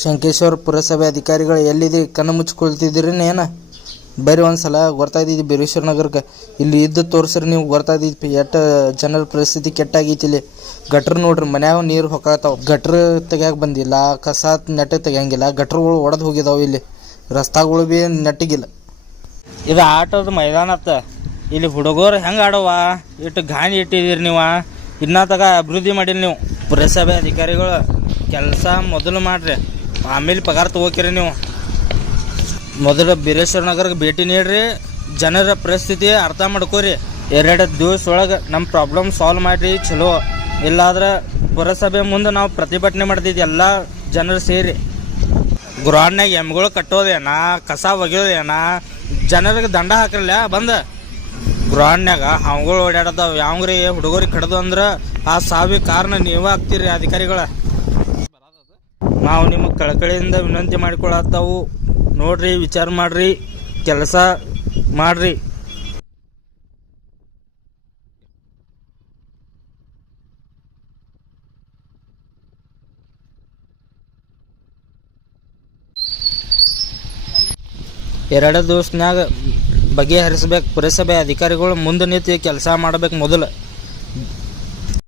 ಶಂಕೇಶ್ವರ ಪುರಸಭೆ ಅಧಿಕಾರಿಗಳು ಎಲ್ಲಿದೆ? ಕಣ್ಣು ಮುಚ್ಕೊಳ್ತಿದ್ದೀರಿ ಏನ ಬರ್ರಿ ಒಂದ್ಸಲ ಗೊತ್ತಾಯ್ತಿದ್ದು ಬೀರೇಶ್ವರ ನಗರಕ್ಕೆ ಇಲ್ಲಿ ಇದ್ದು ತೋರಿಸ್ರಿ ನೀವು ಗೊತ್ತಾಯ್ತೈತಿ ಎಷ್ಟು ಜನರ ಪರಿಸ್ಥಿತಿ ಕೆಟ್ಟಾಗೈತಿ ಇಲ್ಲಿ. ಗಟ್ರ ನೋಡ್ರಿ, ಮನ್ಯಾಗ ನೀರು ಹೊಕ್ಕಾತಾವ ಗಟ್ರ ತೆಗಿಯಕ್ಕೆ ಬಂದಿಲ್ಲ ಕಸ ನೆಟ್ಟ ತೆಗಿಯಂಗಿಲ್ಲ, ಗಟ್ರಗಳು ಒಡೆದು ಹೋಗಿದಾವ ಇಲ್ಲಿ. ರಸ್ತಾಗಳು ಭೀ ನೆಟ್ಟಿಗಿಲ್ಲ. ಇದು ಆಟದ ಮೈದಾನ ಅತ್ತ. ಇಲ್ಲಿ ಹುಡುಗರು ಹೆಂಗೆ ಆಡವ ಇಟ್ಟು ಗಾಣಿ ಇಟ್ಟಿದ್ದೀರಿ ನೀವು? ಇನ್ನ ತಗ ಅಭಿವೃದ್ಧಿ ಮಾಡಿಲ್ಲ ನೀವು. ಪುರಸಭೆ ಅಧಿಕಾರಿಗಳು, ಕೆಲಸ ಮೊದಲು ಮಾಡ್ರಿ. ಆಮೇಲೆ ಪಗಾರ ತಗೋಕಿರಿ ನೀವು. ಮೊದಲು ಬೀರೇಶ್ವರ ನಗರಕ್ಕೆ ಭೇಟಿ ನೀಡ್ರಿ. ಜನರ ಪರಿಸ್ಥಿತಿ ಅರ್ಥ ಮಾಡ್ಕೋರಿ. ಎರಡು ದಿವಸ ಒಳಗೆ ನಮ್ಮ ಪ್ರಾಬ್ಲಮ್ ಸಾಲ್ವ್ ಮಾಡಿರಿ, ಚಲೋ. ಇಲ್ಲಾದ್ರೆ ಪುರಸಭೆ ಮುಂದೆ ನಾವು ಪ್ರತಿಭಟನೆ ಮಾಡ್ತಿದ್ವಿ, ಎಲ್ಲ ಜನರು ಸೇರಿ. ಗ್ರೌಂಡ್ನಾಗ ಎಮ್ಗಳು ಕಟ್ಟೋದೇನ ಕಸ ಒಗೆಯೋದೇನ ಜನರಿಗೆ ದಂಡ ಹಾಕಿರಲ್ಲ, ಬಂದ. ಗ್ರೌಂಡ್ನಾಗ ಹಾವುಗಳು ಓಡಾಡತಾವ ಯಾವಂಗ್ರಿ ಹುಡುಗರಿಗೆ ಕಡ್ದು ಅಂದ್ರೆ ಆ ಸಾವಿಗೆ ಕಾರಣ ನೀವೇ ಆಗ್ತೀರಿ ಅಧಿಕಾರಿಗಳ. ನಾವು ನಿಮಗೆ ಕಳಕಳಿಯಿಂದ ವಿನಂತಿ ಮಾಡಿಕೊಳ್ಳತ್ತಾವು. ನೋಡ್ರಿ, ವಿಚಾರ ಮಾಡ್ರಿ, ಕೆಲಸ ಮಾಡ್ರಿ. ಎರಡು ದಿವಸನಾಗ ಬಗೆಹರಿಸಬೇಕು ಪುರಸಭೆ ಅಧಿಕಾರಿಗಳು ಮುಂದೆ ನಿಂತು ಕೆಲಸ ಮಾಡಬೇಕು ಮೊದಲು.